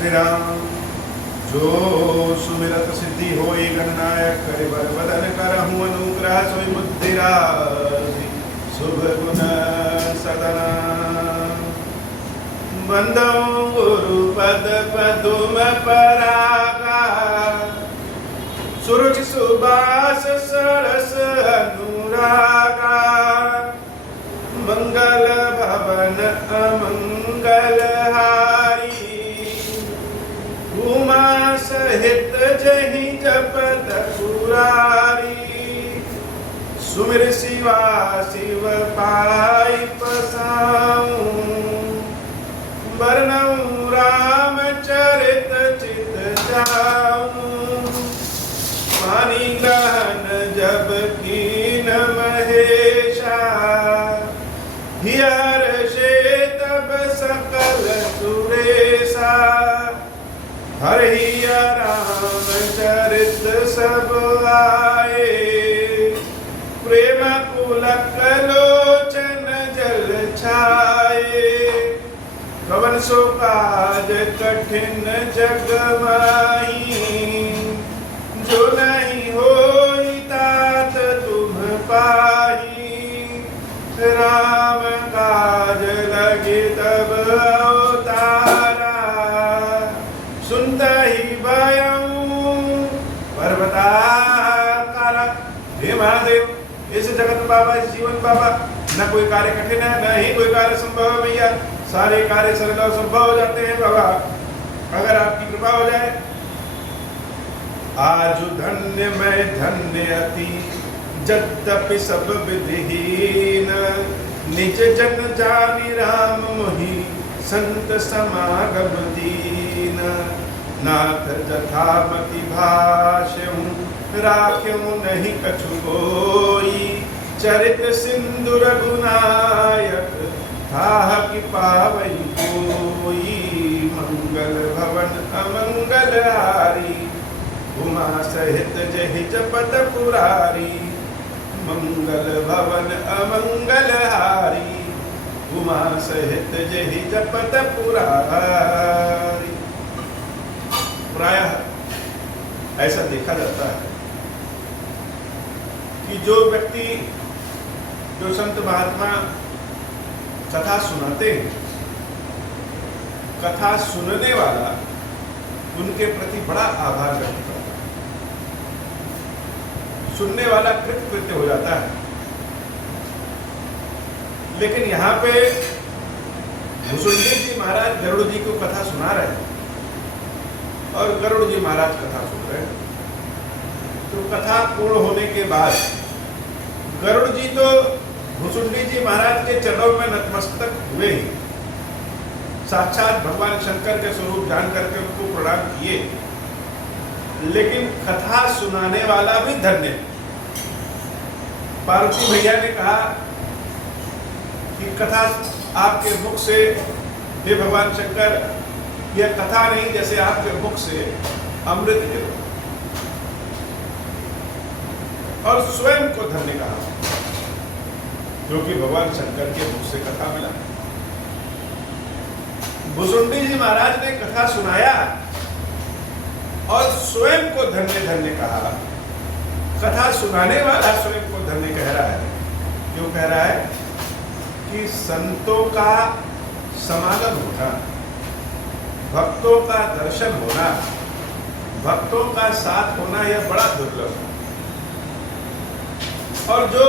श्री राम। जो सुमिरत सिद्धि होई गणनायक, करिबर बदन करहु अनुग्रह, सोई बुद्धि राशि शुभ गुण सदना। बंदो गुरु पद पदुम परागा, सुरुचि सुबास सरस अनुरागा। मंगल भवन अमंगल हारी, उमा सहित जहि जपत पुरारी। सुमिर शिवा शिव पाई पसाऊं, वर्णऊ राम चरित चित जाऊं। पानी गहन जब कीन महेशा, हियर से तब सकल सुरेशा। हरि राम चरित सब आए, प्रेम पुलक लोचन जल छाए। कवन सो काज कठिन जग माही, जो नहीं होई तात तुम पाही। राम काज लगे तब अवतारा, सुनता ही भयऊ पर्वताकारा। हे महादेव, इस जगत बाबा, इस जीवन बाबा, न कोई कार्य कठिन है, न ही कोई कार्य संभव है भैया। सारे कार्य सरल संभव हो जाते हैं बाबा, अगर आपकी कृपा हो जाए। आज धन्य मैं धन्य अति, जद्यपि सब विधिहीन। निज जन जानि राम मोहि, संत समागम दीन। नाथ जथामति भाष्यऊ, राख्यऊ नहीं कछु कोई। चरित सिंधु रघुनायक, ताह की पावई कोई। मंगल भवन अमंगल हारी, उमा सहित जहि जपत पुरारी। मंगल भवन अमंगल हारी, उमा सहित जहि जपत पुरारी। प्रायः ऐसा देखा जाता है कि जो व्यक्ति, जो संत महात्मा कथा सुनाते हैं, कथा सुनने वाला उनके प्रति बड़ा आभार व्यक्त करता है। सुनने वाला कृतकृत्य हो जाता है। लेकिन यहाँ पे भुसुंडी जी महाराज गरुड़ जी को कथा सुना रहे हैं और गरुड़ जी महाराज कथा सुन रहे हैं। तो कथा पूर्ण होने के बाद गरुड़ जी तो भुसुंडी जी महाराज के चरणों में नतमस्तक हुए ही, साक्षात भगवान शंकर के स्वरूप जान करके उनको प्रणाम किए। लेकिन कथा सुनाने वाला भी धन्य। पार्वती भैया ने कहा कि कथा आपके मुख से, हे भगवान शंकर, यह कथा नहीं, जैसे आपके मुख से अमृत गिरो। और स्वयं को धन्य कहा, क्योंकि भगवान शंकर के मुख से कथा मिला। भुसुंडी जी महाराज ने कथा सुनाया और स्वयं को धन्य धन्य कहा। कथा सुनाने वाला स्वयं को धन्य कह रहा है। क्यों कह रहा है? कि संतों का समागम होना, भक्तों का दर्शन होना, भक्तों का साथ होना, यह बड़ा दुर्लभ है। और जो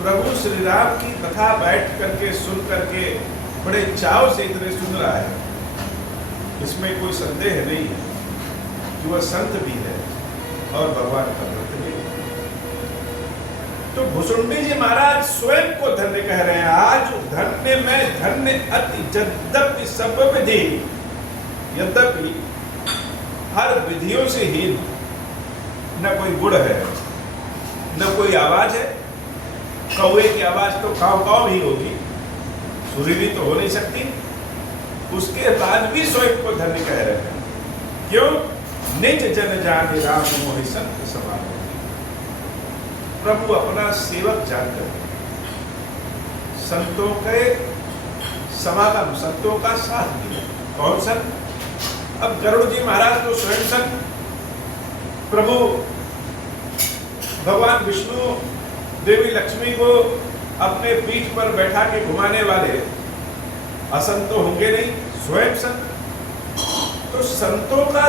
प्रभु श्री राम की कथा बैठ करके सुन करके बड़े चाव से इतने सुन रहा है, इसमें कोई संदेह नहीं है कि वह संत भी है और भगवान का भक्त भी है। तो भुसुंडी जी महाराज स्वयं को धन्य कह रहे हैं। आज धन्य में धन्य अति, यद्यपि सब विधि, यद्यपि हर विधियों से हीन, न कोई गुण है, न कोई आवाज है। कौवे की आवाज तो काव काव ही होगी, सुरीली तो हो नहीं सकती। उसके बाद भी स्वयं को धन्य कह रहे हैं। क्यों? निज जन जाने राम मोहि संत समागम। प्रभु अपना सेवक जानकर संतों के समागम, संतों का साथ दिया। कौन संत? अब गरुड़ जी महाराज तो स्वयं संत, प्रभु भगवान विष्णु देवी लक्ष्मी को अपने पीठ पर बैठा के घुमाने वाले असंत तो होंगे नहीं, स्वयं संत। तो संतों का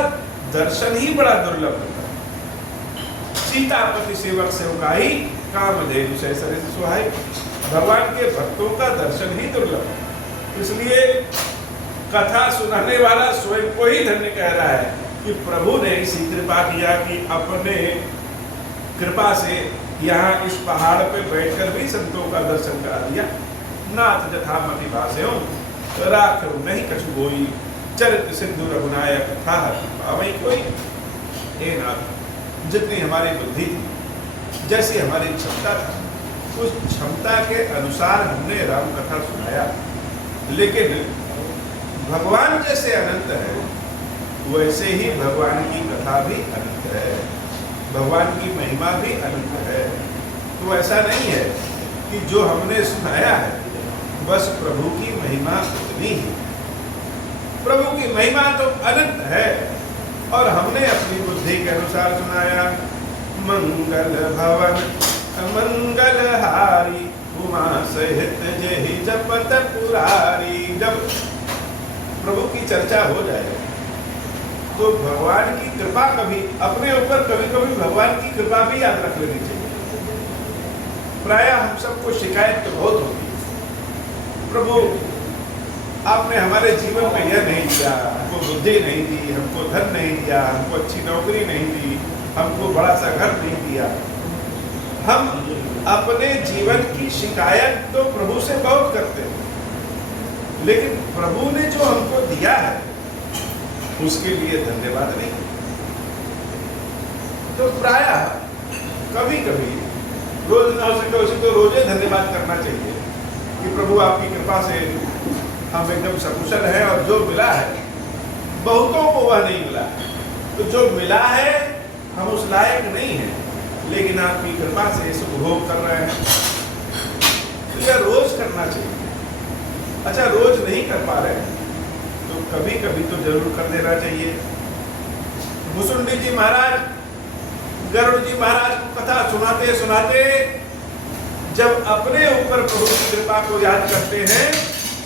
दर्शन ही बड़ा दुर्लभ होता है। सीतापति सेवक सेवकाई कामधेनु सह सरित सुहाई। भगवान के भक्तों का दर्शन ही दुर्लभ है। इसलिए कथा सुनाने वाला स्वयं को ही धन्य कह रहा है कि प्रभु ने इसी कृपा किया कि अपने कृपा से यहाँ इस पहाड़ पे बैठकर भी संतों का दर्शन करा दिया। नाथ जथा मति भाषो राख नहीं कछु बोई, चरित सिंधु रघुनायक था पावई कोई। हे नाथ, जितनी हमारी बुद्धि थी, जैसी हमारी क्षमता था, उस क्षमता के अनुसार हमने राम कथा सुनाया। लेकिन भगवान जैसे अनंत है, वैसे ही भगवान की कथा भी अनंत है, भगवान की महिमा भी अनंत है। तो ऐसा नहीं है कि जो हमने सुनाया है बस प्रभु की महिमा उतनी ही। प्रभु की महिमा तो अनंत है और हमने अपनी बुद्धि के अनुसार सुनाया। मंगल भवन मंगल हारी उमा सहित जेहि जपत पुरारी। जब प्रभु की चर्चा हो जाए तो भगवान की कृपा कभी अपने ऊपर कभी कभी भगवान की कृपा भी याद रख लेनी चाहिए। प्रायः हम सबको शिकायत तो बहुत होती है, प्रभु आपने हमारे जीवन में यह नहीं दिया, हमको बुद्धि नहीं दी, हमको धन नहीं दिया, हमको अच्छी नौकरी नहीं दी, हमको बड़ा सा घर नहीं दिया। हम अपने जीवन की शिकायत तो प्रभु से बहुत करते हैं, लेकिन प्रभु ने जो हमको दिया है उसके लिए धन्यवाद नहीं। तो प्रायः कभी कभी रोज ना हो सके उसे तो रोजे धन्यवाद करना चाहिए कि प्रभु आपकी कृपा से हम एकदम सकुशल हैं और जो मिला है बहुतों को वह नहीं मिला। तो जो मिला है हम उस लायक नहीं हैं, लेकिन आपकी कृपा से इस उपभोग कर रहे हैं। तो यह रोज करना चाहिए। अच्छा, रोज नहीं कर पा रहे हैं तो कभी कभी तो जरूर कर देना चाहिए। भुसुंडी जी महाराज गरुड़ जी महाराज को कथा सुनाते सुनाते जब अपने ऊपर प्रभु की कृपा को याद करते हैं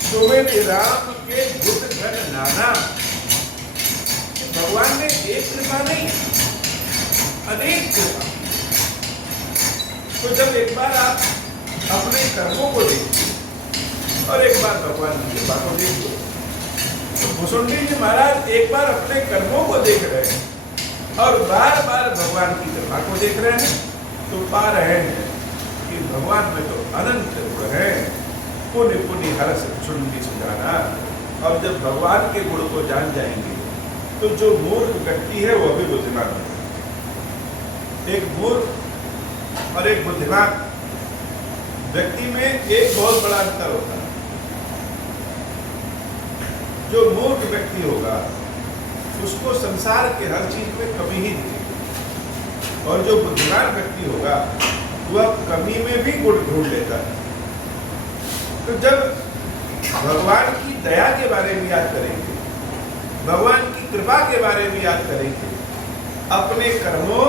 तो वे राम के गुण गण नाना। भगवान ने एक कृपा नहीं, अनेक कृपा। तो जब एक बार आप अपने कर्मों को देखिए और एक बार भगवान की कृपा को देखिए, तो भुसुंडी जी महाराज एक बार अपने कर्मों को देख रहे हैं और बार बार भगवान की कृपा को देख रहे हैं, तो पा रहे हैं कि भगवान में तो अनंत गुण है। पुण्य पुण्य हर्ष चुंडी सुजाना। और जब भगवान के गुण को जान जाएंगे तो जो मूर्ख व्यक्ति है वो भी बुद्धिमान है। एक मूर्ख और एक बुद्धिमान व्यक्ति में एक बहुत बड़ा अंतर होता है। जो मूर्ख व्यक्ति होगा उसको संसार के हर चीज में कमी ही दिखेगी, और जो बुद्धिमान व्यक्ति होगा वह कमी में भी गुण ढूंढ लेता है। तो जब भगवान की दया के बारे में याद करेंगे, भगवान की कृपा के बारे में याद करेंगे, अपने कर्मों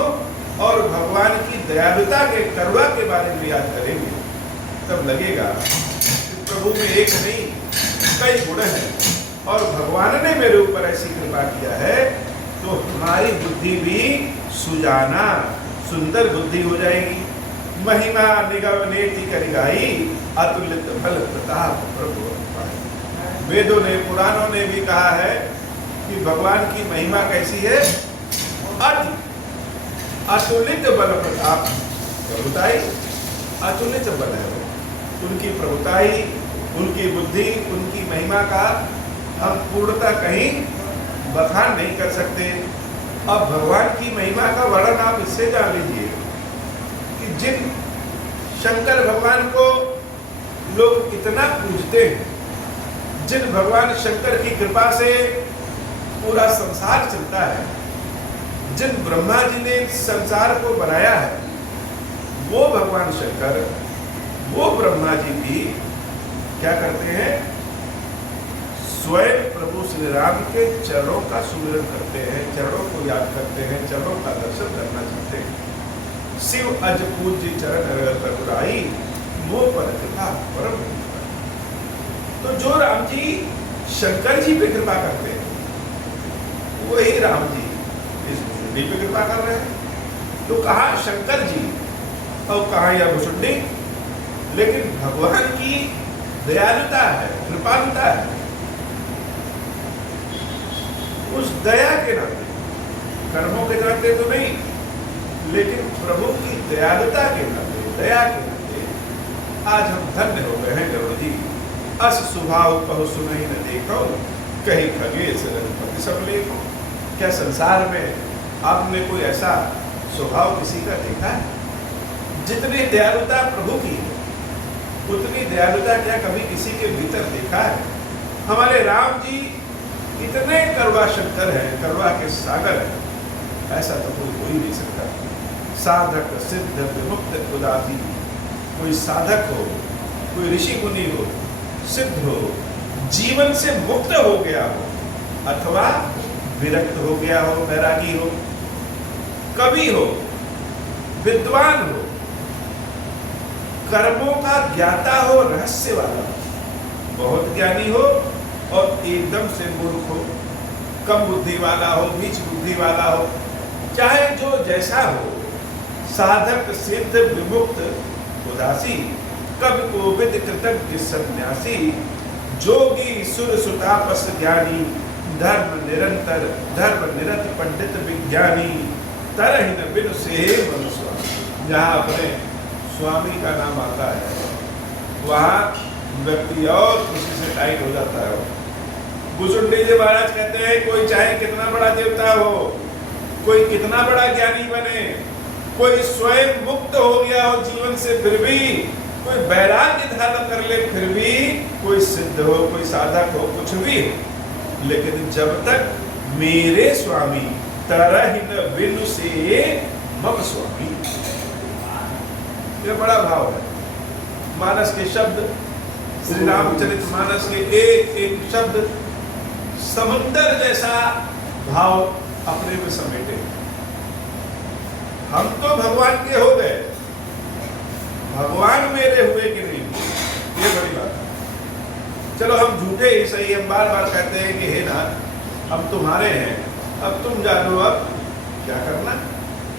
और भगवान की दयालुता के करुणा के बारे में याद करेंगे, तब लगेगा कि प्रभु में एक नहीं कई गुण हैं और भगवान ने मेरे ऊपर ऐसी कृपा किया है तो हमारी बुद्धि भी सुजाना सुंदर बुद्धि हो जाएगी। महिमा निगम नेति करी गाई अतुलित फल प्रताप प्रभु। वेदों ने पुराणों ने भी कहा है कि भगवान की महिमा कैसी है, अति अतुलित बल प्रताप। प्रभुताई अतुलित बल है, उनकी प्रभुताई, उनकी बुद्धि, उनकी महिमा का हम पूर्णता कहीं बखान नहीं कर सकते। अब भगवान की महिमा का वर्णन आप इससे जान लीजिए कि जिन शंकर भगवान को लोग इतना पूजते हैं, जिन भगवान शंकर की कृपा से पूरा संसार चलता है, जिन ब्रह्मा जी ने संसार को बनाया है, वो भगवान शंकर, वो ब्रह्मा जी भी क्या करते हैं, स्वयं प्रभु श्री राम के चरणों का सुमिरन करते हैं, चरणों को याद करते हैं, चरणों का दर्शन करना चाहते हैं। शिव अज पूज्य चरण रघुराई, मोह पर कृपा परम। तो जो राम जी शंकर जी पे कृपा करते हैं, वही राम जी इस भुसुंडी पे कृपा कर रहे हैं। तो कहा शंकर जी और कहा यह भुसुंडी, लेकिन भगवान की दयालुता है, कृपालुता है। उस दया के नाते, कर्मों के नाते तो नहीं, लेकिन प्रभु की दयालुता के नाते, दया के नाते आज हम धन्य हो गए हैं गरुड़ जी। अस स्वभाव कहु सुनहि न देखो, कहीं खगेश रघुपति सब लेखो। क्या संसार में आपने कोई ऐसा स्वभाव किसी का देखा है? जितनी दयालुता प्रभु की है, उतनी दयालुता क्या कभी किसी के भीतर देखा है? हमारे राम जी इतने करुणा शंकर है, करुणा के सागर है, ऐसा तो कोई हो ही नहीं सकता। साधक सिद्ध विमुक्त उदासी, कोई साधक हो, कोई ऋषि मुनि हो, सिद्ध हो, जीवन से मुक्त हो गया हो, अथवा विरक्त हो गया हो, बैरागी हो, कवि हो, विद्वान हो, कर्मों का ज्ञाता हो, रहस्य वाला हो, बहुत ज्ञानी हो और एकदम से मूर्ख हो, कम बुद्धि वाला हो, बीच बुद्धि वाला हो, चाहे जो जैसा हो, साधक सिद्ध विमुक्त उदासी, कवि कोविद कृतज्ञ सन्यासी, जोगी सुर सुतापस ज्ञानी, धर्म निरंतर धर्म निरत पंडित विज्ञानी, तरहि न बिनु से मनुष्य। जहाँ अपने स्वामी का नाम आता है, वहाँ व्यक्ति और खुशी से टाइट हो जाता है। भुसुंडी जी महाराज कहते हैं, कोई चाहे कितना बड़ा देवता हो, कोई कितना बड़ा ज्ञानी बने, कोई स्वयं मुक्त हो गया हो जीवन से, फिर भी कोई वैराग्य धारण कर ले, फिर भी कोई सिद्ध हो, कोई साधक हो, कुछ भी हो, लेकिन जब तक मेरे स्वामी तरहि न बिनु से मम स्वामी, ये बड़ा भाव है। मानस के शब्द, श्री रामचरित मानस के एक एक शब्द समुद्र जैसा भाव अपने में समेटे। हम तो भगवान के हो गए, भगवान मेरे हुए कि नहीं, ये बड़ी बात है। चलो हम झूठे ही सही, हम बार बार कहते हैं कि हे नाथ हम तुम्हारे हैं, अब तुम जानो अब क्या करना,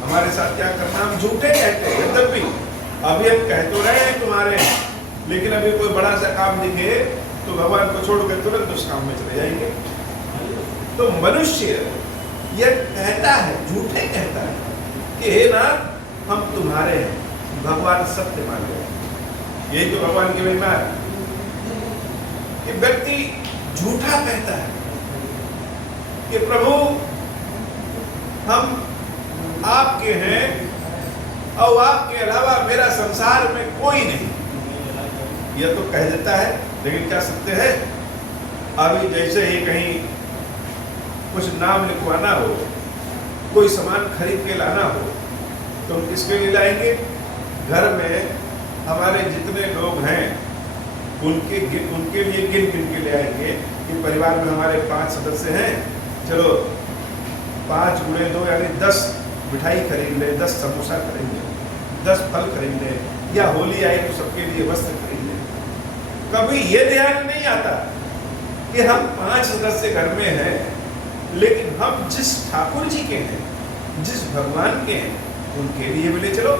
हमारे साथ क्या करना। हम झूठे कहते हैं, यद्यपि अभी हम कह तो रहे हैं तुम्हारे हैं, लेकिन अभी कोई बड़ा सा काम दिखे तो भगवान को छोड़कर तुरंत उस काम में चले जाएंगे। तो मनुष्य यह कहता है, झूठे कहता है कि हे नाथ हम तुम्हारे हैं, भगवान सत्य मान गए। यही तो भगवान की महिमा है कि व्यक्ति झूठा कहता है कि प्रभु हम आपके हैं और आपके अलावा मेरा संसार में कोई नहीं, यह तो कह देता है। लेकिन क्या सत्य है? अभी जैसे ही कहीं कुछ नाम लिखवाना हो, कोई सामान खरीद के लाना हो, तो हम किसके लिए लाएंगे? घर में हमारे जितने लोग हैं उनके लिए गिन के ले आएंगे कि परिवार में हमारे 5 सदस्य हैं, चलो 5 गुणे 2 यानी 10 मिठाई खरीद ले, 10 समोसा खरीद ले, 10 फल खरीद ले, या होली आई तो सबके लिए वस्त्र खरीद ले। कभी ये ध्यान नहीं आता कि हम 5 सदस्य घर में हैं, लेकिन हम जिस ठाकुर जी के हैं, जिस भगवान के हैं, उनके लिए मिले चलो।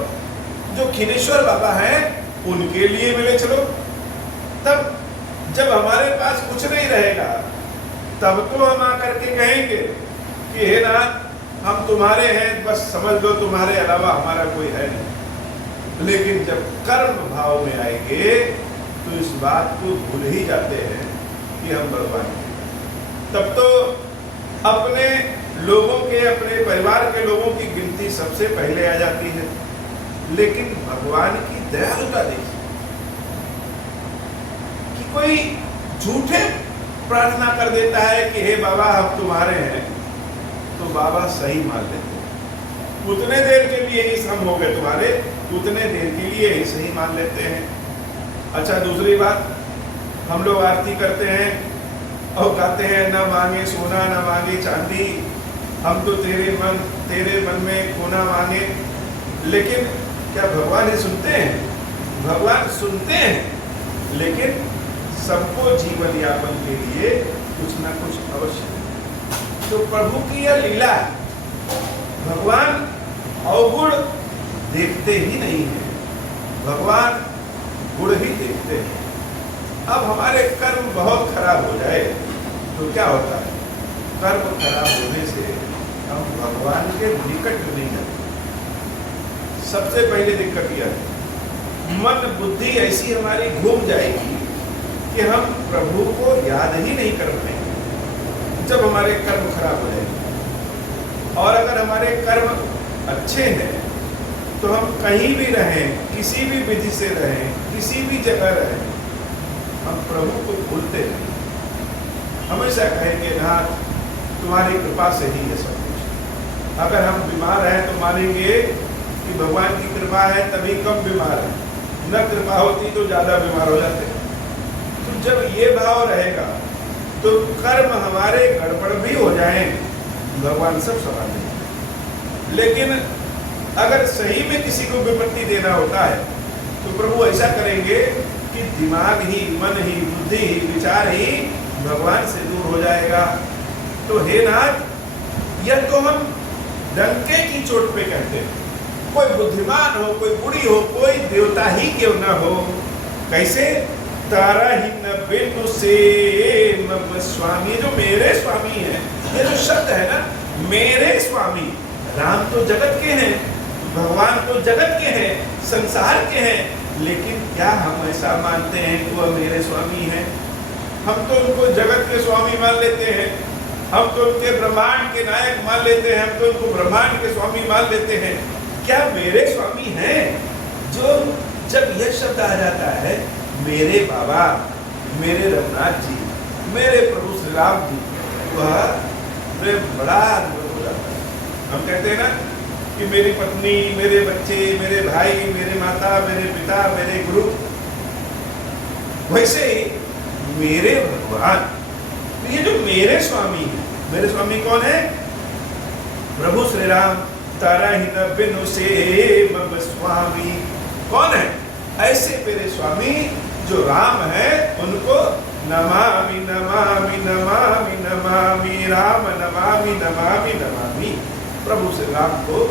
जो खिनेश्वर बाबा हैं उनके लिए मिले चलो। तब जब हमारे पास कुछ नहीं रहेगा, तब तो हम आकर के कहेंगे कि हे नाथ हम तुम्हारे हैं, बस समझ लो तुम्हारे अलावा हमारा कोई है नहीं। लेकिन जब कर्म भाव में आएंगे तो इस बात को भूल ही जाते हैं कि हम भगवान हैं। तब तो अपने लोगों के, अपने परिवार के लोगों की गिनती सबसे पहले आ जाती है। लेकिन भगवान की दयालुता देखिए कि कोई झूठे प्रार्थना कर देता है कि हे बाबा हम तुम्हारे हैं, तो बाबा सही मान लेते हैं। उतने देर के लिए ही हम हो गए तुम्हारे, उतने देर के लिए ही सही मान लेते हैं। अच्छा दूसरी बात, हम लोग आरती करते हैं और कहते हैं न मांगे सोना न मांगे चांदी, हम तो तेरे मन में खोना मांगे। लेकिन क्या भगवान ये सुनते हैं? भगवान सुनते हैं, लेकिन सबको जीवन यापन के लिए कुछ ना कुछ अवश्य है। तो प्रभु की यह लीला है, भगवान अवगुण देखते ही नहीं है, भगवान गुण ही देखते हैं। अब हमारे कर्म बहुत खराब हो जाए तो क्या होता है? कर्म खराब होने से हम भगवान के निकट नहीं जाते। सबसे पहले दिक्कत यह है, मन बुद्धि ऐसी हमारी घूम जाएगी कि हम प्रभु को याद ही नहीं कर पाएंगे जब हमारे कर्म खराब हो जाएंगे। और अगर हमारे कर्म अच्छे हैं तो हम कहीं भी रहें, किसी भी विधि से रहें, किसी भी जगह रहें, हम प्रभु को भूलते नहीं। हमेशा कहेंगे नाथ तुम्हारी कृपा से ही ये सब कुछ। अगर हम बीमार हैं तो मानेंगे कि भगवान की कृपा है तभी कम बीमार है, न कृपा होती तो ज्यादा बीमार हो जाते। तो जब ये भाव रहेगा तो कर्म हमारे गड़बड़ भी हो जाएं, भगवान सब संभाल लेंगे। लेकिन अगर सही में किसी को विपत्ति देना होता है तो प्रभु ऐसा करेंगे कि दिमाग ही, मन ही, बुद्धि ही, विचार ही भगवान से दूर हो जाएगा। तो हे नाथ, यह तो हम डंके की चोट पे कहते हैं। कोई बुद्धिमान हो, कोई बुढ़ी हो, कोई देवता ही क्यों ना हो, कैसे तारा ही न बिंदु से स्वामी, जो मेरे स्वामी है, ये जो शब्द है ना, मेरे स्वामी। राम तो जगत के हैं, भगवान तो जगत के हैं, संसार के हैं, लेकिन क्या हम ऐसा मानते हैं कि वह मेरे स्वामी हैं? हम तो उनको जगत के स्वामी मान लेते हैं, हम तो उनके ब्रह्मांड के नायक मान लेते हैं, हम तो उनको ब्रह्मांड के स्वामी मान लेते हैं। क्या मेरे स्वामी हैं? जो जब यह शब्द आ जाता है, मेरे बाबा, मेरे रघुनाथ जी, मेरे प्रभु श्री राम जी, वह बड़ा अद्भुत हो जाता है। हम कहते हैं ना कि मेरी पत्नी, मेरे बच्चे, मेरे भाई, मेरे माता, मेरे पिता, मेरे गुरु, वैसे ही मेरे भगवान। तो ये जो मेरे स्वामी है, मेरे स्वामी कौन है? प्रभु श्री राम। तारा ही न बिनु से मम स्वामी। कौन है ऐसे मेरे स्वामी? जो राम है, उनको नमामि नमामि नमामि नमामि राम नमामि नमामि नमामि। प्रभु श्री राम को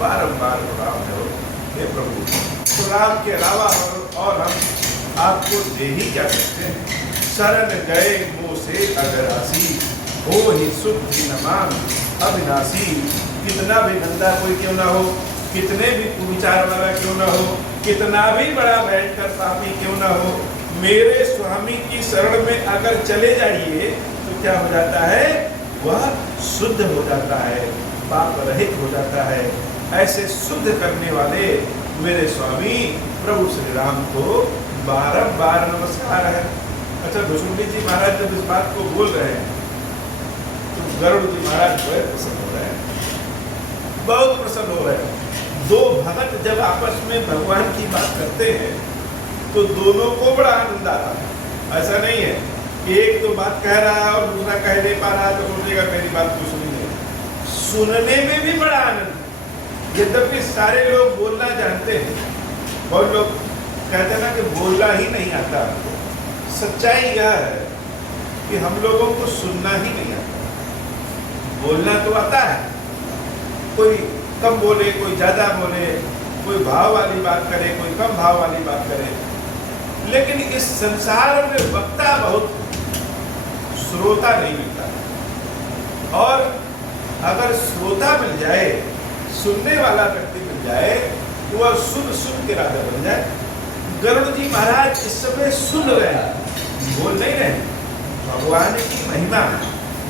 बारंबार प्रणाम करो, हे प्रभु। तो राम के अलावा और हम आपको दे ही क्या सकते हैं? शरण गए मुँह से अगरासी, हो ही शुद्धि नमामि अविनाशी। कितना भी गंदा कोई क्यों ना हो, कितने भी कुविचार वाला क्यों ना हो, कितना भी बड़ा भयंकर पापी क्यों ना हो, मेरे स्वामी की शरण में अगर चले जाइए तो क्या हो जाता है? वह शुद्ध हो जाता है, पाप रहित हो जाता है। ऐसे शुद्ध करने वाले मेरे स्वामी प्रभु श्री राम को बारंबार नमस्कार है। अच्छा, भुजबल जी महाराज जब इस बात को बोल रहे हैं तो गरुड़ जी महाराज बहुत प्रसन्न हो रहे हैं, बहुत प्रसन्न हो रहे हैं। दो भगत जब आपस में भगवान की बात करते हैं तो दोनों को बड़ा आनंद आता है। ऐसा नहीं है कि एक तो बात कह रहा है और दूसरा कह नहीं पा रहा तो सोचेगा मेरी बात को सुनी नहीं। सुनने में भी बड़ा आनंद। यद्यपि सारे लोग बोलना जानते हैं, बहुत लोग कहते हैं ना कि बोलना ही नहीं आता। सच्चाई यह है कि हम लोगों को सुनना ही नहीं आता। बोलना तो आता है, कोई कम बोले, कोई ज़्यादा बोले, कोई भाव वाली बात करे, कोई कम भाव वाली बात करे, लेकिन इस संसार में वक्ता बहुत, श्रोता नहीं मिलता। और अगर श्रोता मिल जाए, सुनने वाला व्यक्ति मिल जाए, तो वह सुन सुन के राजा बन जाए। गरुड़ जी महाराज इस समय सुन रहे हैं, बोल नहीं रहे। भगवान की महिमा,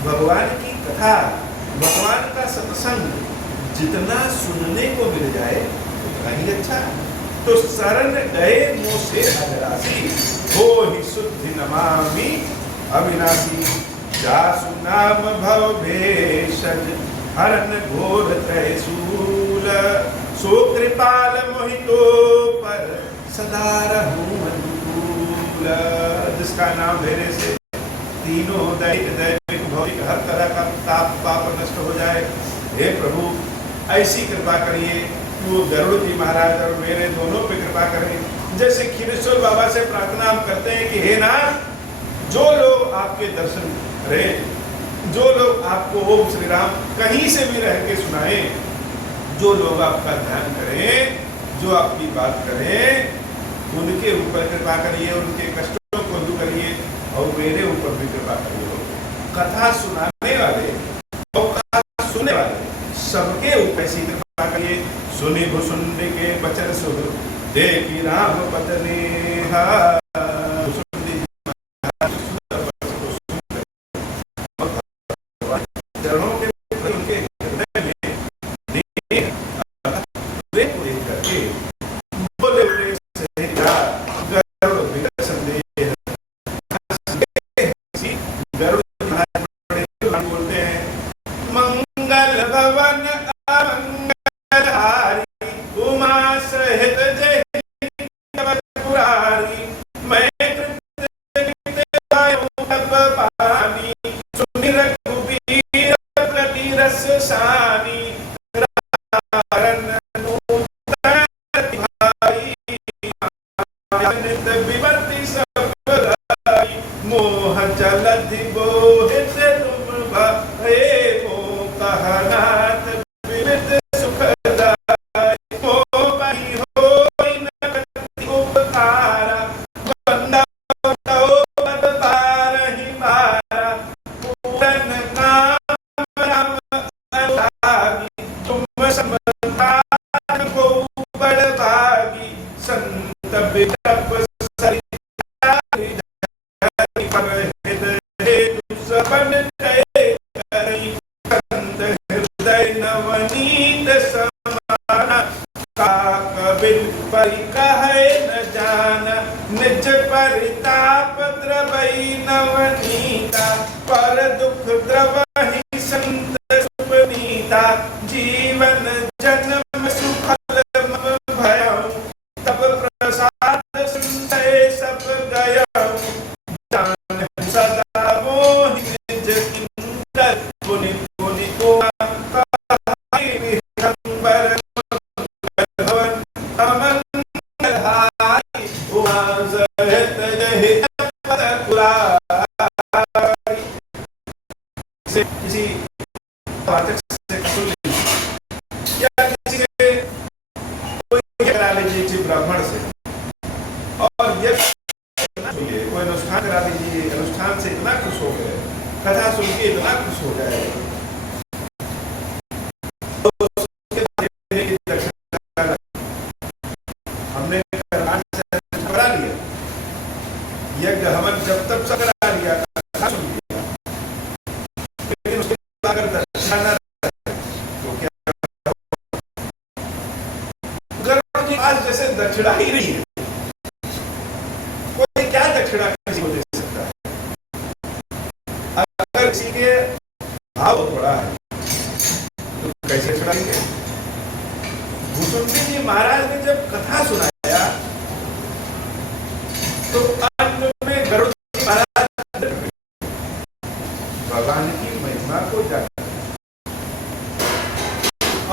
भगवान की कथा, भगवान का सत्संग जितना सुनने को मिल जाए उतना ही अच्छा। तो शरण गए मुँह से अगरासी, हो ही शुद्धि नमामि अविनाशी। जासु नाम भव भेषज हरन घोर त्रयशूल, सो कृपाल मोहितो पर सदा रहूं अनुकूल। जिसका नाम लेने से तीनों दैहिक दैविक भौतिक हर तरह का ताप पाप नष्ट हो जाए। हे प्रभु ऐसी कृपा करिए कि वो गरुड़ जी महाराज और मेरे दोनों पे कृपा करें। जैसे खीरेश्वर बाबा से प्रार्थना हम करते हैं कि हे नाथ, जो लोग आपके दर्शन करें, जो लोग आपको ओम श्री राम कहीं से भी रह के सुनाए, जो लोग आपका ध्यान करें, जो आपकी बात करें, उनके ऊपर कृपा करिए, उनके कष्टों को दूर करिए और मेरे ऊपर भी कृपा करिए। कथा सुनाने वाले और कथा सुनने वाले सबके ऊपर ऐसी कृपा करिए। सुनि भुसुंडी के बचन सुध देखी राम पत्नी चरणों के उनके हृदय में वे करके बोले बोलते हैं मंगल भवन अमंगलहारी उमा सहित जय पुरारी मैं पानी सुनि रघुबीर प्रति रस सानी विवर्ति सब मोह जलधि बोहित तुम भये मोह कहनाथ विविध सुखदाई मोह बही होई न गति उपकारा बंदा पद पारहि मारा पूरन काम राम अलागी तुम समतान को बड़ भागी संत बिटप सबन हृदय नवनीत समाना का कबिल परिकहे न जाना निज परिताप द्रवई नवनीता पर दुख द्रवहि संत सुपनीता जीवन जन्म सुफल भयं तब प्रसाद संशय सब गयं सदा मोहि निज किंकर पुनि पुनि को विहंबर भवन अमंगलहारी उमा सहित जहि पुरारी। से किसी पाठक से सुन या किसी से कोई करा लीजिए किसी ब्राह्मण से और ये कोई अनुष्ठान करा दीजिए, अनुष्ठान से इतना खुश हो गए, कथा सुन के इतना खुश हो जाए तो हमने करा लिया यज्ञ हवन जब तक सब करा लिया, कथा सुन लिया, लेकिन उसके बाद अगर दक्षिणा न तो क्या गरुड़ जी आज जैसे दक्षिणा ही नहीं है, कोई क्या दक्षिणा किसी को दे सकता है? अगर किसी के भाव थोड़ा है तो कैसे चढ़ाएंगे? भुसुंडी जी महाराज ने जब कथा सुनाया तो अंत में गरुड़ जी महाराज भगवान की महिमा को जाना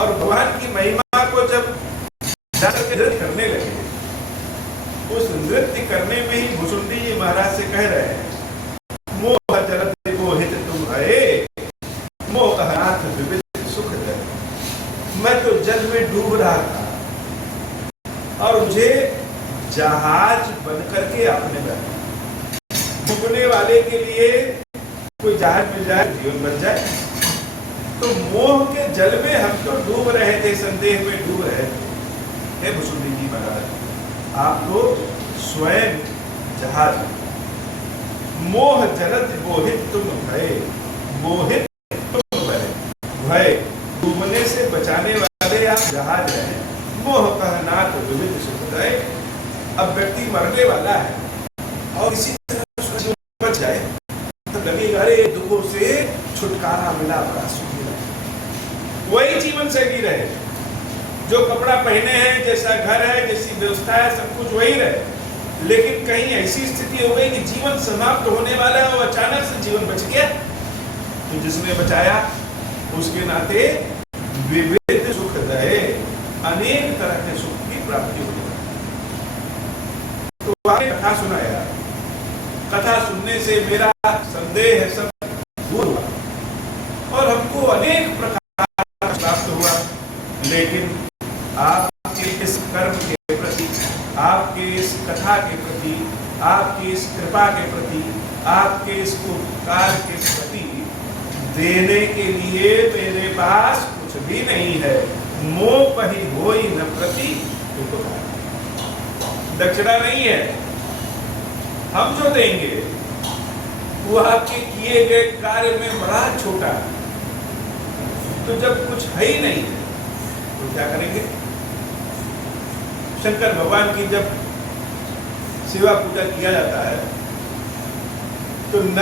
और भगवान की महिमा को जब जाकर के नृत्य करने लगे, उस नृत्य करने में ही भुसुंडी जी महाराज से कह रहे हैं मोह जलधि बोहित तुम भये मोह कहनाथ विविध सुख दे। मैं तो जल में डूब रहा था और मुझे जहाज बन करके आपने बैठा। डूबने वाले के लिए कोई जहाज मिल जाए जीवन बन जाए, तो मोह के जल में हम तो डूब रहे थे, संदेह में डूब रहे थे। हे भुसुंडी जी महाराज, आप तो स्वयं जहाज मोह जलधि बोहित तुम भये मोहित तुम भये भय डूबने से बचाने वाले आप जहाज रहे। मोह कहनाथ विविध सुखदाई। अब व्यक्ति मरने वाला है और इसी तरह बच जाए तो लगेगा अरे दुखों से छुटकारा मिला, बड़ा सुख मिला। वही जीवन शैली रहे, जो कपड़ा पहने हैं, जैसा घर है, जैसी व्यवस्था है, सब कुछ वही रहे, लेकिन कहीं ऐसी स्थिति हो गई कि जीवन समाप्त होने वाला है और अचानक से जीवन बच गया, तो जिसने बचाया उसके नाते विविध सुख रहे, अनेक तरह के सुख की प्राप्ति होगी। तो आपने कथा सुनाया, कथा सुनने से मेरा संदेह सब दूर हुआ और हमको अनेक प्रकार का प्राप्त हुआ, लेकिन आपके इस कर्म के प्रति, आपके इस कथा के प्रति, आपकी इस कृपा के प्रति, आपके इस उपकार के प्रति देने के लिए मेरे पास कुछ भी नहीं है। मोह पही होई न प्रति उपकार, दक्षिणा नहीं है। हम जो देंगे वो आपके किए गए कार्य में बड़ा छोटा है। तो जब कुछ है ही नहीं है तो क्या करेंगे? शंकर भगवान की जब सेवा पूजा किया जाता है तो न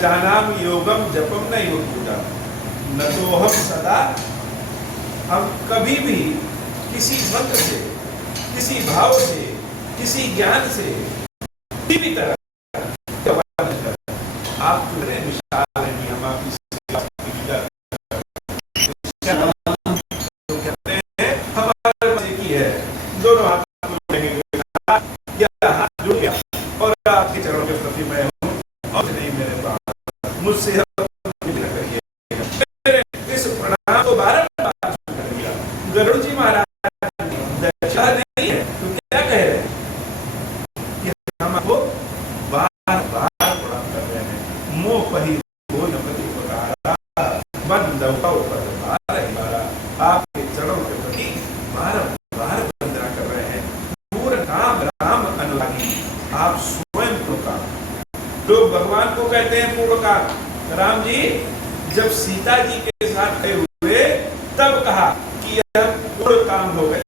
जानाम योगम जपम न योग पूजा न तो हम सदा, हम कभी भी किसी मंत्र से, किसी भाव से, किसी ज्ञान से, किसी भी तरह आप कितने विशाल हैं कि हम आपकी सेवा की पूजा तो कहते हैं हमारे मजे की है, दोनों हाथ या हाथ जुड़ गया और आपके चरणों के प्रति मैं हूँ और नहीं मेरे पास, मुझसे करिए। इस प्रणाम को बारंबार कर दिया। गरुड़ जी महाराज दक्षिणा नहीं है तो क्या कह रहे हैं कि हम आपको बार बार प्रणाम कर रहे हैं। मोह पही हो न प्रति उपकारा बंदव आपके चरणों के प्रति बारंबार वंदना कर रहे हैं। पूर्ण काम राम अनुरागी, आप स्वयं पूर्ण काम। लोग भगवान को कहते हैं पूर्ण काम। राम जी जब सीता जी के साथ खड़े हुए तब कहा कि यह पूर्ण काम हो गए,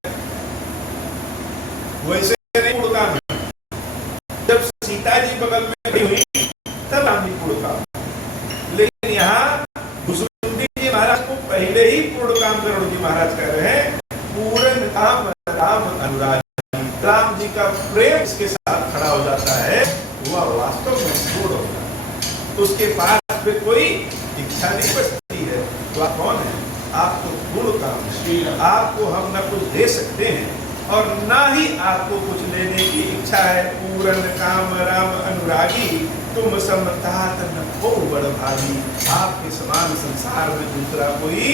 वैसे नहीं पूर्ण काम है। जब सीता जी बगल में खड़ी हुई तब राम जी पूर्ण काम। लेकिन यहाँ भुसुंडी जी महाराज को पहले ही पूर्ण काम गरुड़ जी महाराज कह रहे हैं। पूर्ण काम राम अनुरागी, राम जी का प्रेम इसके साथ खड़ा हो जाता है, वह वास्तव में पूर्ण होता है। उसके पास फिर कोई इच्छा नहीं बचती है। तो आप कौन है? आप तो पूर्ण काम, आपको हम न कुछ दे सकते हैं और ना ही आपको कुछ लेने की इच्छा है। पूर्ण काम राम अनुरागी, तुम समतात न हो बड़ भागी। आपके समान संसार में दूसरा कोई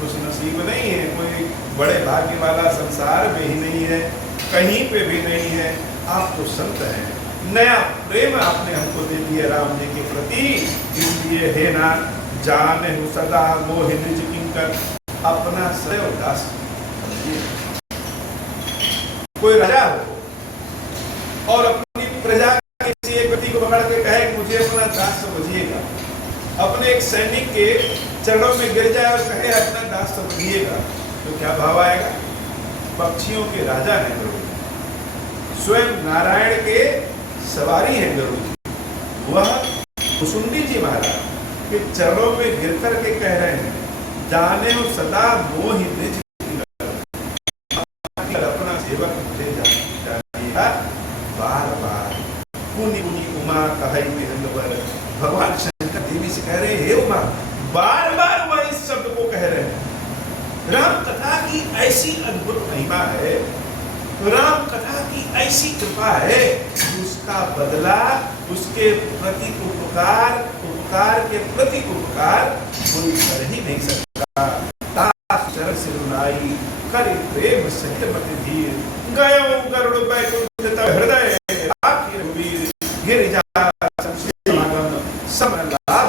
कुछ नसीब नहीं है, कोई बड़े भाग्य वाला संसार में ही नहीं है, कहीं पे भी नहीं है। आप तो संत हैं, नया प्रेम आपने हमको दे दिया राम जी के प्रति। इसलिए हे नाथ जाने हो सदा मोह निज किंकर, अपना सदैव दास। कोई राजा हो और अपनी प्रजा के किसी एक व्यक्ति को पकड़ के कहे कि मुझे अपना दास समझिएगा, अपने एक सैनिक के चरणों में गिर जाए और कहे अपना दास समझिएगा, तो क्या भाव आएगा? पक्षियों के राजा है गरुड़, स्वयं नारायण के सवारी है गरुड़। वह भुसुंडी जी महाराज के चरणों में गिर कर के कह रहे हैं जाने हो सदा मोह निज अपना सेवक मुझे जानिएगा। बार बार पुनि पुनि उमा कहई विहंगवर, भगवान शंकर देवी से कह रहे हैं हे उमा, बार बार वह इस शब्द को कह रहे हैं। राम कथा की ऐसी अद्भुत महिमा है, राम कथा की ऐसी कृपा है, उसका बदला उसके प्रति उपकार, उपकार के प्रति उपकार कोई कर ही नहीं सकता। दास चरण सिरुनाई करे प्रेम सहित मति धीर, गयो गरुड़ बैकुंठ तब हृदय राखी रघुवीर, गिरिजा समागम समलाभ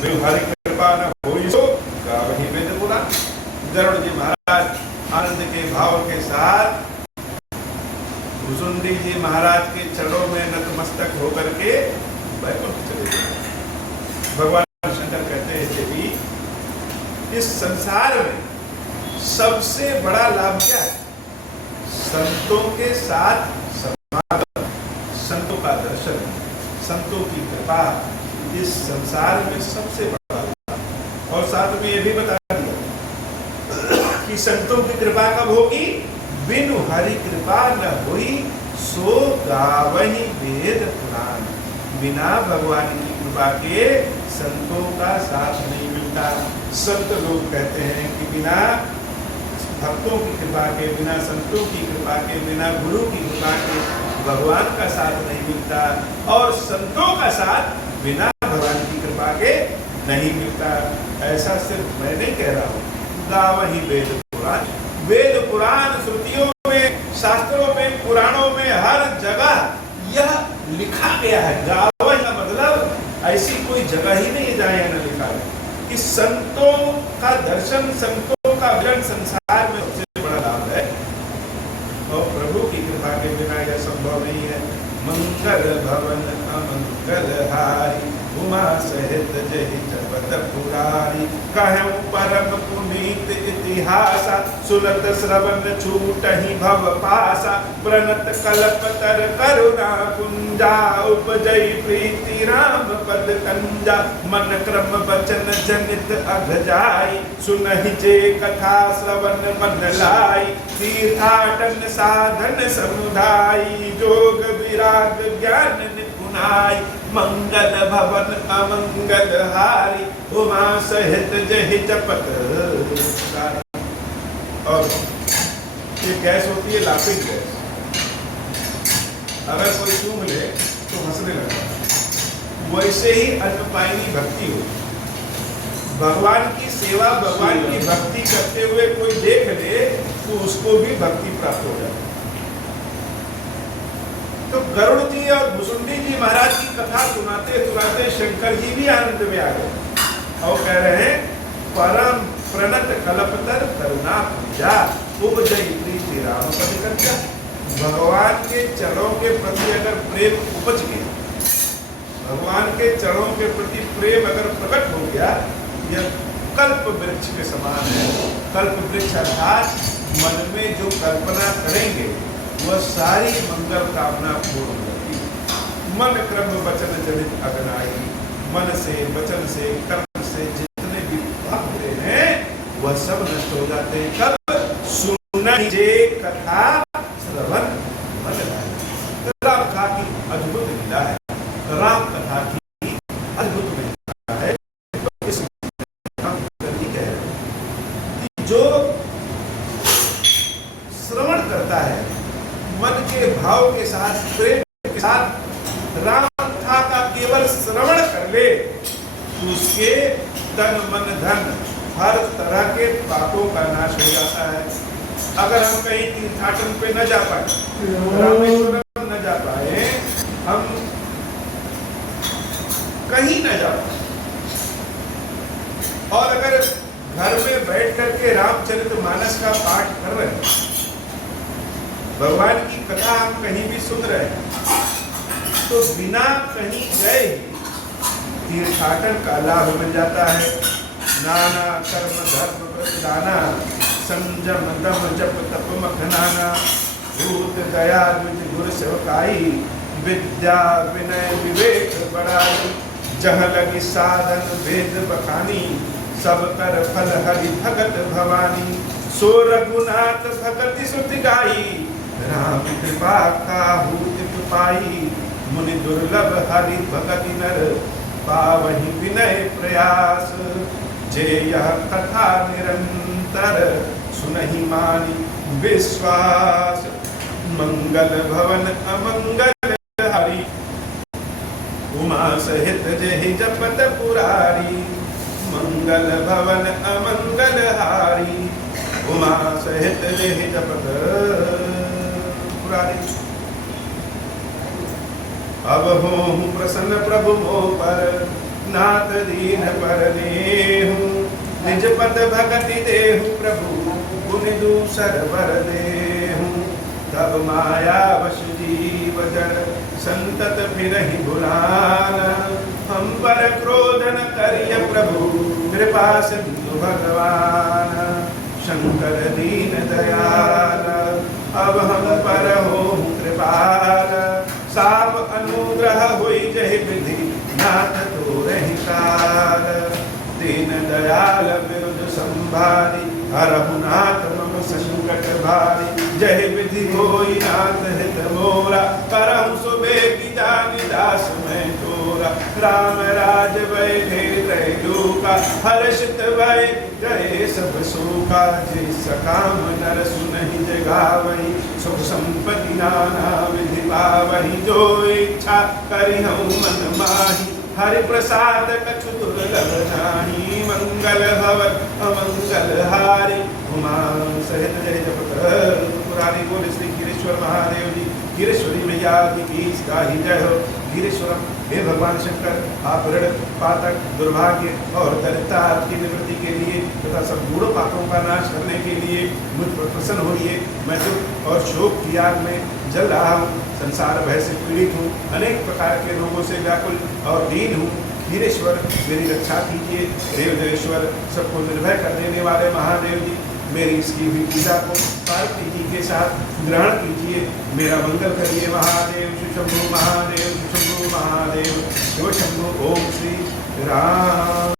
व्यवहार कृपा न होई सो गावहि वेद पुराण। गरुड़ जी महाराज आनंद के भाव के साथ भुसुंडी जी महाराज के चरणों में नतमस्तक होकर के बैकुंठ चले गए। भगवान शंकर कहते हैं देवी, इस संसार में सबसे बड़ा लाभ क्या है? संतों के साथ समागम, संतों का दर्शन, संतों की कृपा, इस संसार में सबसे बड़ा लाभ। और साथ में ये भी बता दिया कि संतों की कृपा कब होगी? बिनु हरि कृपा न होई सो गावहि वेद पुराण। बिना भगवान की कृपा के संतों का साथ नहीं मिलता। संत लोग कहते हैं कि बिना भक्तों की कृपा के, बिना संतों की कृपा के, बिना गुरु की कृपा के भगवान का साथ नहीं मिलता, और संतों का साथ बिना भगवान की कृपा के नहीं मिलता। ऐसा सिर्फ मैं नहीं कह रहा हूँ, गावहि वेद पुराण। वेद पुराण श्रुतियों में, शास्त्रों में, पुराणों में हर जगह यह लिखा गया है। गावहि का मतलब ऐसी कोई जगह ही नहीं जहाँ यह न लिखा है कि संतों का दर्शन, संतों का विरण संसार में सबसे बड़ा लाभ है, और प्रभु की कृपा के बिना यह संभव नहीं है। मंगल भवन अमंगल हारी, उमा सहित जहि जपत पुरारी। कहूँ परम पुनीत इतिहासा, सुनत श्रवण छूटहि भव पासा। प्रणत कल्पतर करुणा कुंजा, उपजई प्रीति राम पद कंजा। मन क्रम वचन जनित अघ जाई, सुनहि जे कथा श्रवण मन लाई। तीर्थाटन साधन समुदायी, जोग विराग ज्ञान निपुणाई। मंगल भवन अमंगल हारी, उमा सहित जहि जपत पुरारी। और ये गैस होती है लाफिंग गैस, अगर कोई चूम ले तो हंसने लगता है। वैसे ही अल्पपायनी भक्ति हो, भगवान की सेवा, भगवान की भक्ति करते हुए कोई देख ले तो उसको भी भक्ति प्राप्त हो जाए। तो गरुड़ जी और भुसुंडी जी महाराज की कथा सुनाते सुनाते शंकर जी भी आनंद में आ गए और कह रहे हैं, परम प्रणत कल्पतर करुणा पूजा, उपजई प्रीति राम पद कंजा। भगवान के चरणों के प्रति अगर प्रेम उपज गया, भगवान के चरणों के प्रति प्रेम अगर प्रकट हो गया, यह कल्प वृक्ष के समान है। कल्प वृक्ष अर्थात मन में जो कल्पना करेंगे वह सारी मंगल कामना पूर्ण होगी। मन क्रम वचन जनित अगनाई, मन से, वचन से, कर्म से जितने भी पाप होते हैं वह सब नष्ट हो जाते हैं। कब? सुनहि जे कथा श्रवण मन लाई। राम कथा की अद्भुत लीला है, राम कथा की अद्भुत लीला है। तो इस जो श्रवण करता है मन के भाव के साथ, प्रेम के साथ, राम कथा का केवल श्रवण कर ले तो उसके तन मन धन हर तरह के पापों का नाश हो जाता है। अगर हम कहीं तीर्थाटन पे न जा पाए, रामेश्वरम न जा पाए, हम कहीं न जा पाए, और अगर घर में बैठ करके रामचरितमानस का पाठ कर रहे हैं, भगवान की कथा हम कहीं भी सुन रहे हैं, तो बिना कहीं गए तीर्थाटन का लाभ मिल जाता है। नाना कर्म धर्म प्रतिदाना, संयम दम जप तप मखनाना। भूत दया द्विज गुर सेवकाई, विद्या विनय विवेक बड़ाई। जह लगी साधन वेद बखानी, सब कर फल हरि भगत भवानी। सो रघुनाथ भगति सुत गाई, राम कृपा काहू पाई। मुनि दुर्लभ हरि भगति नर, पावहि विनय प्रयास। जे यह कथा निरंतर, सुनहि मानी विश्वास। मंगल भवन अमंगल हरि, उमा सहित जेहि जपत पुरारी। मंगल भवन अमंगल हारी, उमा सहित जेहि जपत पुरारी। अब हों प्रसन्न प्रभु मोह पर, नाथ दीन पर नेहु। निज पद भगति देहु प्रभु, गुण दूसर वर देहु। तब माया वश जीव जड़, संतत फिरहि भुलाना। हम पर क्रोध न करिय प्रभु, कृपा सिंधु भगवान। शंकर दीन दयाल, अब हम पर हो कृपाल। साप अनुग्रह हुई जहि विधि, नाथ तो रहि काल। दीन दयाल विरुद्ध संभारी, हरहु नाथ मम संकट भारी। जहि विधि विधि होई नाथ हित मोरा, करहु सुबे की जानि दास मैं तोरा। राम राज बैठे त्रैलोका, हर्षित भय गए सब शोका। जे सकाम नर सुनहि जगावहि, सुख संपत्ति नाना विधि पावहि। जो इच्छा करिहउ मन माहि, हरि प्रसाद कछु दुर्लभ नाही। मंगल भवन अमंगल हारी, उमा सहित जय जपत पुरारी। बोल श्री गिरीश्वर महादेव जी, गिरीश्वरी मैया की गाही जय हो। गिरीश्वरम, हे भगवान शंकर, आप ऋण पातक दुर्भाग्य और दरिद्रता की निवृत्ति के लिए तथा सब बूढ़ पापों का नाश करने के लिए मुझ पर प्रसन्न होइए। मैं दुख और शोक की आग में जल रहा हूँ, संसार भय से पीड़ित हूँ, अनेक प्रकार के रोगों से व्याकुल और दीन हूँ। वीरेश्वर, मेरी रक्षा कीजिए। देवदेवेश्वर, सबको निर्भय कर देने वाले महादेव जी, मेरी इसकी हुई पूजा को पार्वती जी के साथ ग्रहण कीजिए। मेरा मंगल करिए महादेव। शंभु महादेव, शंभु महादेव, शिव शंभु। ओम श्री राम।